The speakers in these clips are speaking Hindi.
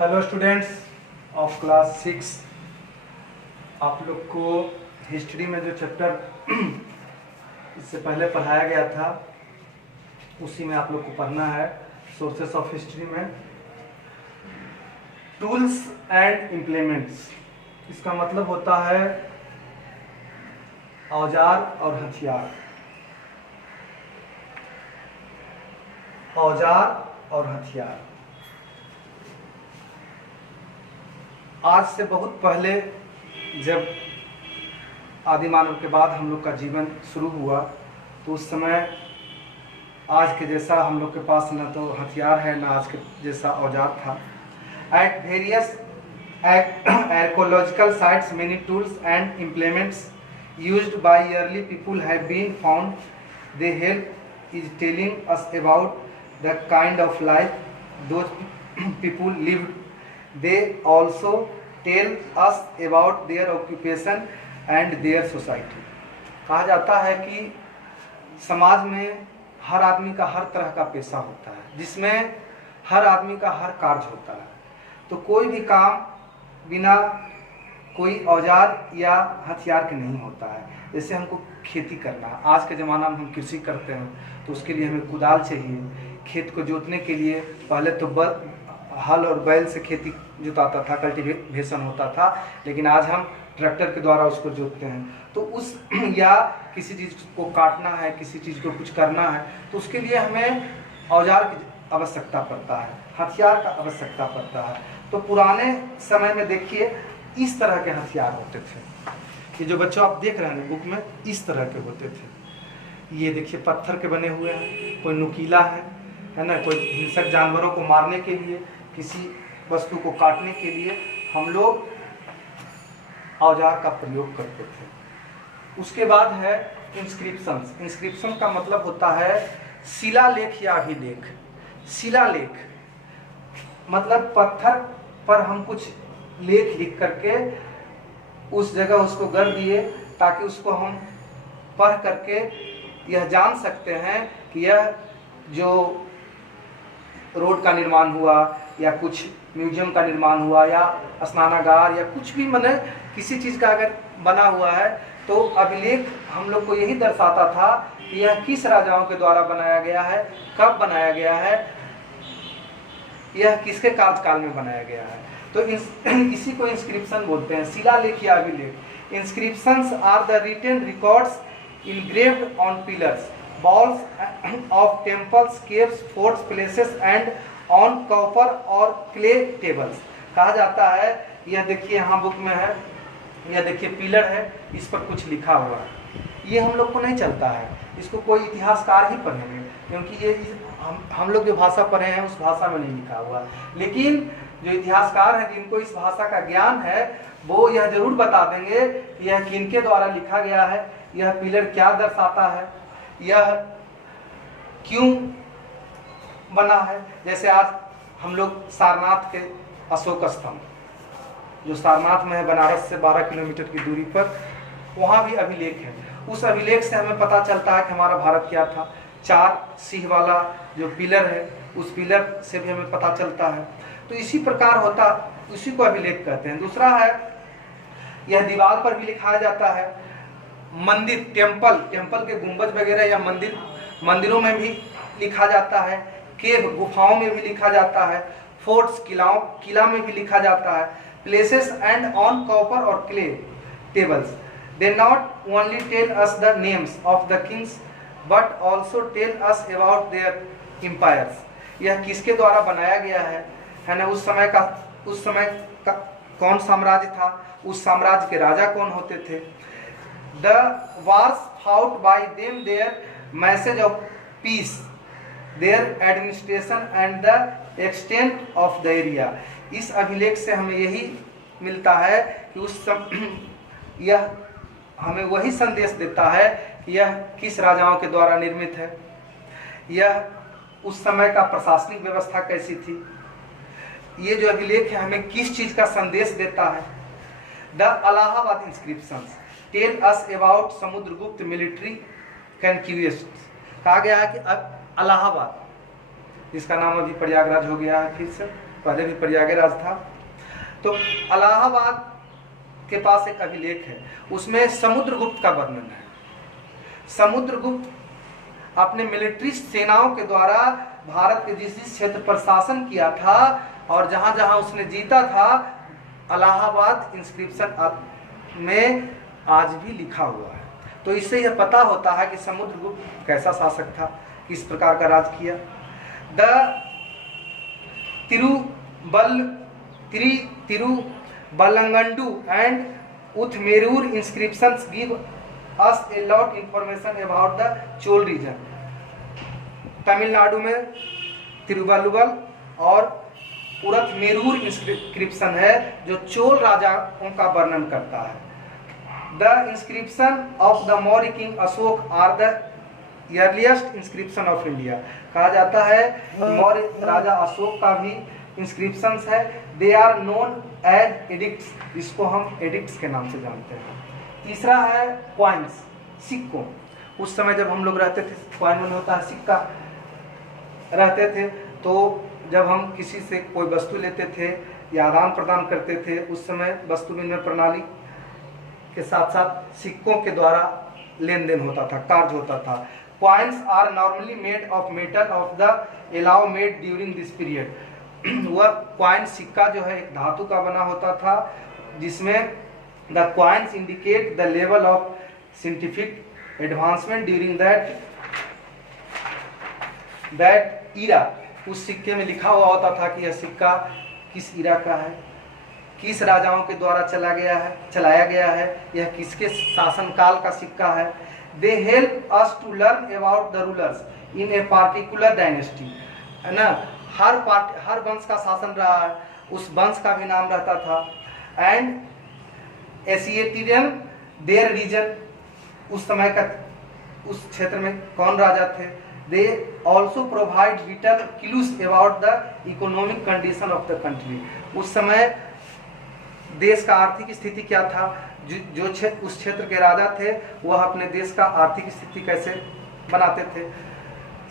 Hello students of class 6। आप लोग को हिस्ट्री में जो चैप्टर इससे पहले पढ़ाया गया था उसी में आप लोग को पढ़ना है। सोर्सेस ऑफ हिस्ट्री में टूल्स एंड इम्प्लीमेंट्स, इसका मतलब होता है औजार और हथियार। औजार और हथियार आज से बहुत पहले जब आदि मानव के बाद हम लोग का जीवन शुरू हुआ तो उस समय आज के जैसा हम लोग के पास न तो हथियार है न आज के जैसा औजार था। At various archaeological sites many tools and implements used by early people have been found. They help is telling us about the kind of life those people lived. They also tell us about their occupation and their society. कहा जाता है कि समाज में हर आदमी का हर तरह का पेशा होता है, जिसमें हर आदमी का हर कार्य होता है। तो कोई भी काम बिना कोई औजार या हथियार के नहीं होता है। जैसे हमको खेती करना, आज के ज़माना में हम कृषि करते हैं तो उसके लिए हमें कुदाल चाहिए। खेत को जोतने के लिए पहले तो हल और बैल से खेती जोताता था, कल्टीवेशन होता था, लेकिन आज हम ट्रैक्टर के द्वारा उसको जोतते हैं। तो उस या किसी चीज़ को काटना है, किसी चीज़ को कुछ करना है तो उसके लिए हमें औजार की आवश्यकता पड़ता है, हथियार का आवश्यकता पड़ता है। तो पुराने समय में देखिए इस तरह के हथियार होते थे। ये जो बच्चों आप देख रहे हैं बुक में, इस तरह के होते थे। ये देखिए पत्थर के बने हुए हैं, कोई नुकीला है ना, कोई हिंसक जानवरों को मारने के लिए, किसी वस्तु को काटने के लिए हम लोग औजार का प्रयोग करते थे। उसके बाद है इंस्क्रिप्शंस। इंस्क्रिप्शन का मतलब होता है शिलालेख या अभिलेख। शिलालेख मतलब पत्थर पर हम कुछ लेख लिख करके उस जगह उसको गढ़ दिए ताकि उसको हम पढ़ करके यह जान सकते हैं कि यह जो रोड का निर्माण हुआ या कुछ म्यूजियम का निर्माण हुआ या स्नानागार या कुछ भी माने किसी चीज़ का अगर बना हुआ है तो अभिलेख हम लोग को यही दर्शाता था कि यह किस राजाओं के द्वारा बनाया गया है, कब बनाया गया है, यह किसके कार्यकाल में बनाया गया है। तो इसी को इंस्क्रिप्शन बोलते हैं, शिलालेख या अभिलेख। Inscriptions are the written records engraved on pillars, walls of temples, caves, forts, places and on copper और clay tables। कहा जाता है, यह देखिए यहाँ बुक में है, यह देखिए पिलर है, इस पर कुछ लिखा हुआ है। ये हम लोग को नहीं चलता है, इसको कोई इतिहासकार ही पढ़ेंगे, क्योंकि ये हम लोग जो भाषा पढ़े हैं उस भाषा में नहीं लिखा हुआ। लेकिन जो इतिहासकार हैं जिनको इस भाषा का ज्ञान है वो यह जरूर बता देंगे कि यह किनके द्वारा लिखा गया है, यह पिलर क्या दर्शाता है, यह क्यों बना है। जैसे आज हम लोग सारनाथ के अशोक स्तंभ जो सारनाथ में है, बनारस से 12 किलोमीटर की दूरी पर, वहाँ भी अभिलेख है। उस अभिलेख से हमें पता चलता है कि हमारा भारत क्या था। 4 सिंह वाला जो पिलर है उस पिलर से भी हमें पता चलता है। तो इसी प्रकार होता, उसी को अभिलेख कहते हैं। दूसरा है यह दीवार पर भी लिखाया जाता है। मंदिर, टेम्पल के गुंबद वगैरह या मंदिरों में भी लिखा जाता है। केव, गुफाओं में भी लिखा जाता है। फोर्ट्स, किला में भी लिखा जाता है। प्लेसेस एंड ऑन कॉपर और clay tables. They not only tell us the names of the kings but also tell us about their empires. यह किसके द्वारा बनाया गया है ना, उस समय का कौन साम्राज्य था, उस साम्राज्य के राजा कौन होते थे। The wars fought by them, their message of peace, their administration and the extent of the area। इस अभिलेख से हमें यही मिलता है कि यह हमें वही संदेश देता है कि यह किस राजाओं के द्वारा निर्मित है, यह उस समय का प्रशासनिक व्यवस्था कैसी थी। ये जो अभिलेख है हमें किस चीज़ का संदेश देता है। The Allahabad inscriptions tell us about Samudragupta military conquest. कहा गया है कि अब इलाहाबाद, जिसका नाम अभी प्रयागराज हो गया है फिर से, पहले भी प्रयागराज था। तो इलाहाबाद के पास एक अभिलेख है, उसमें समुद्रगुप्त का वर्णन है। समुद्रगुप्त अपने मिलिट्री सेनाओं के द्वारा भारत के जिस जिस क्षेत्र पर शासन किया था और जहां जहां उसने जीता था, इलाहाबाद इंस्क्रिप्शन में आज भी लिखा हुआ है। तो इससे यह पता होता है कि समुद्रगुप्त कैसा शासक था, किस प्रकार का राज किया। The Thiruvalangadu and Uthiramerur inscriptions give us a lot information about the Chola region. Tamil Nadu में तिरुवल्लुवर और उथमेरूर इंस्क्रिप्शन है जो चोल राजाओं का वर्णन करता है। The inscription of the Maurya king Ashoka are the earliest inscription of India. कहा जाता है मौर्य राजा अशोक का भी इंस्क्रिप्शंस है। They are known as edicts, इसको हम एडिक्ट्स के नाम से जानते हैं। तीसरा है कॉइन्स, सिक्कों। उस समय जब हम लोग रहते थे, कॉइन में होता है सिक्का, रहते थे, तो जब हम किसी से कोई वस्तु लेते थे या आदान प्रदान करते थे, उस समय वस्तु विनिमय प्रणाली के साथ साथ सिक्कों के द्वारा लेन देन होता था, कार्य होता था। Coins are normally made of metal of the alloy made during this period. वह कॉइन सिक्का जो है एक धातु का बना होता था, जिसमें the coins indicate the level of scientific advancement during that era. उस सिक्के में लिखा हुआ होता था कि यह सिक्का किस ईरा का है, किस राजाओं के द्वारा चलाया गया है, यह किसके शासनकाल का सिक्का है। They help us to learn about the rulers in a particular dynasty, है ना। हर वंश का शासन रहा है, उस वंश का भी नाम रहता था। एंड एशिएटियन देयर रीजन, उस समय का उस क्षेत्र में कौन राजा थे। They also provide whittle clues about the economic condition of the country. उस समय देश का आर्थिक स्थिति क्या था, जो उस क्षेत्र के राजा थे वह अपने देश का आर्थिक स्थिति कैसे बनाते थे।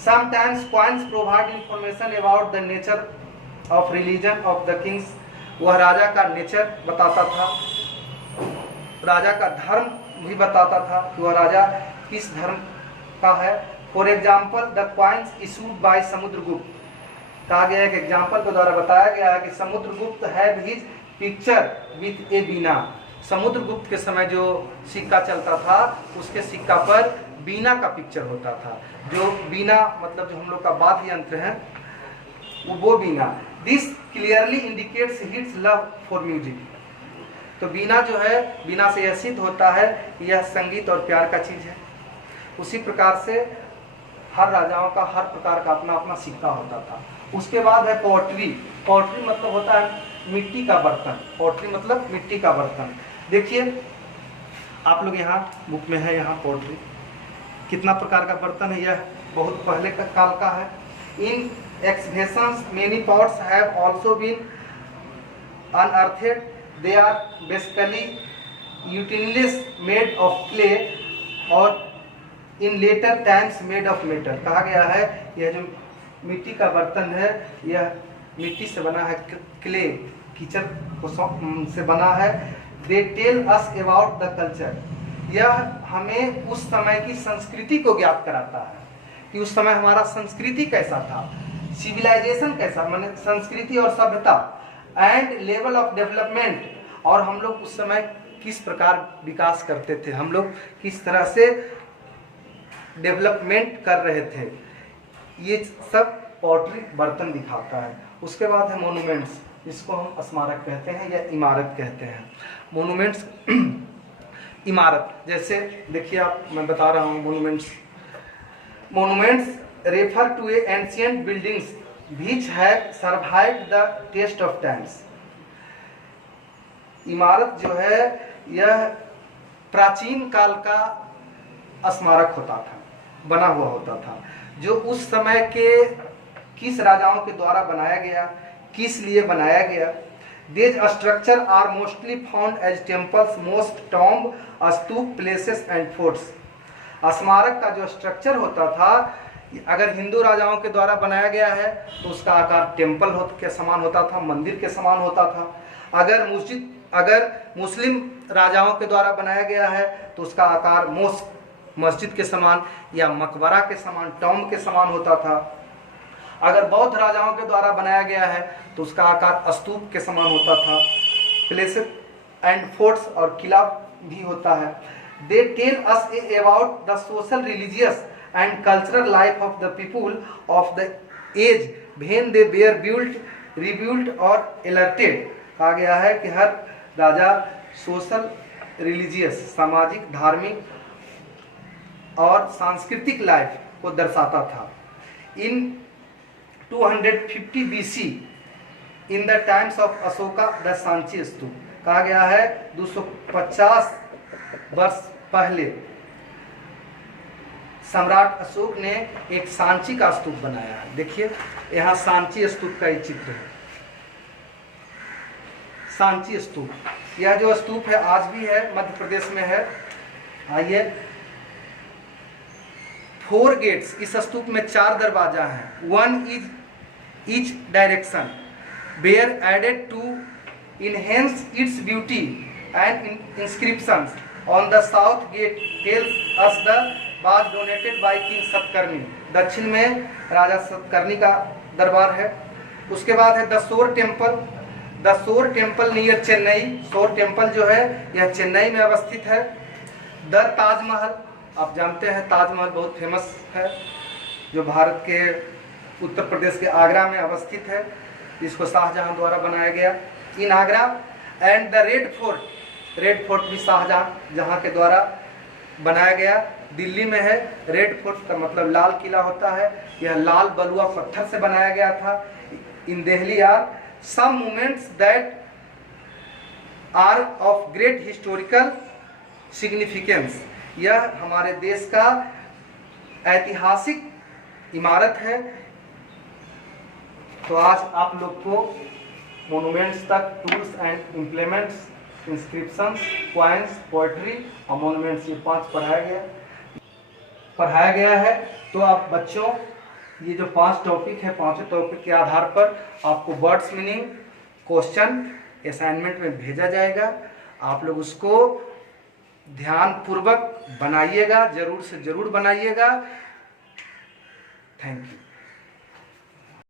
Sometimes coins provide information about the nature of religion of the Kings. वह राजा का नेचर बताता था, राजा का धर्म भी बताता था कि वह राजा किस धर्म का है। For example the coins issued by Samudragupta. कहा गया है कि एग्जाम्पल के द्वारा बताया गया है कि Samudragupta had his picture with a veena. Samudragupta के समय जो सिक्का चलता था, उसके सिक्का पर बीना का पिक्चर होता था। जो बीना मतलब जो हम लोग का वाद्य यंत्र है, वो veena. This clearly indicates his love for music. तो बीना जो है, बीना से यह सिद्ध होता है कि यह संगीत और प्यार का चीज है। उसी प्रकार से हर राजाओं का हर प्रकार का अपना अपना सिक्का होता था। उसके बाद है पॉटरी। पॉटरी मतलब होता है मिट्टी का बर्तन। पॉटरी मतलब मिट्टी का बर्तन। देखिए आप लोग यहाँ बुक में है, यहाँ पॉटरी कितना प्रकार का बर्तन है, यह बहुत पहले का काल का है। In excavations many pots have also been unearthed. They are basically utensils made of clay और in later times made of metal. कहा गया है यह जो मिट्टी का बर्तन है, यह मिट्टी से बना है, क्ले कीचड़ से बना है। They tell us about the culture. यह हमें उस समय की संस्कृति को ज्ञात कराता है कि उस समय हमारा संस्कृति कैसा था, सिविलाइजेशन कैसा, माने संस्कृति और सभ्यता, एंड लेवल ऑफ डेवलपमेंट, और हम लोग उस समय किस प्रकार विकास करते थे, हम लोग किस तरह से डेवलपमेंट कर रहे थे। ये सब पॉटरी बर्तन दिखाता है। उसके बाद है मोनूमेंट्स, इसको हम स्मारक कहते हैं या इमारत कहते हैं। मोनूमेंट्स इमारत, जैसे देखिए आप, मैं बता रहा हूँ monuments refer to a ancient buildings which have survived the test of times. इमारत जो है यह प्राचीन काल का स्मारक होता था, बना हुआ होता था, जो उस समय के किस राजाओं के द्वारा बनाया गया, किस लिए बनाया गया। These structures are mostly found as temples, most tomb, stupa, places and forts। स्मारक का जो स्ट्रक्चर होता था अगर हिंदू राजाओं के द्वारा बनाया गया है तो उसका आकार टेम्पल के समान होता था, मंदिर के समान होता था। अगर मुस्लिम राजाओं के द्वारा बनाया गया है तो उसका आकार मोस्क, मस्जिद के समान या मकबरा के समान, टॉम्ब के समान होता था। अगर बौद्ध राजाओं के द्वारा बनाया गया है तो उसका आकार स्तूप के समान होता था। प्लेसेस एंड फोर्ट्स और किला भी होता है। They tell us about the social, religious and cultural life of the people of the age when they were built, rebuilt और एलर्टेड। कहा गया है कि हर राजा सोशल, रिलीजियस, सामाजिक, धार्मिक और सांस्कृतिक लाइफ को दर्शाता था। In 250 BC in the times of Ashoka the Sanchi stupa, कहा गया है 250 वर्ष पहले सम्राट अशोक ने एक सांची का स्तूप बनाया है। देखिए यहाँ सांची स्तूप का एक चित्र है। सांची स्तूप, यह जो स्तूप है आज भी है, मध्य प्रदेश में है। आइए, 4 गेट्स, इस स्तूप में 4 दरवाजा हैं। 1 is each direction, were added to enhance its beauty and inscriptions on the south gate tells us the was donated by king Satakarni. दक्षिण में राजा सतकर्णी का दरबार है। उसके बाद है the shore temple, the shore temple near Chennai. शोर टेम्पल जो है यह चेन्नई में अवस्थित है। द ताजमहल, आप जानते हैं ताजमहल बहुत फेमस है, जो भारत के उत्तर प्रदेश के आगरा में अवस्थित है, जिसको शाहजहां द्वारा बनाया गया in Agra. And the red fort, red fort भी शाहजहां के द्वारा बनाया गया, दिल्ली में है। रेड फोर्ट का मतलब लाल किला होता है। यह लाल बलुआ पत्थर से बनाया गया था। In Delhi are some moments that are of great historical significance. यह हमारे देश का ऐतिहासिक इमारत है। तो आज आप लोग को मोनूमेंट्स तक, tools and implements, inscriptions, coins, poetry और मोनूमेंट्स, ये 5 पढ़ाया गया है। तो आप बच्चों, ये जो 5 टॉपिक है, 5 टॉपिक के आधार पर आपको वर्ड्स मीनिंग क्वेश्चन असाइनमेंट में भेजा जाएगा। आप लोग उसको ध्यान पूर्वक बनाइएगा, जरूर से जरूर बनाइएगा। Thank you.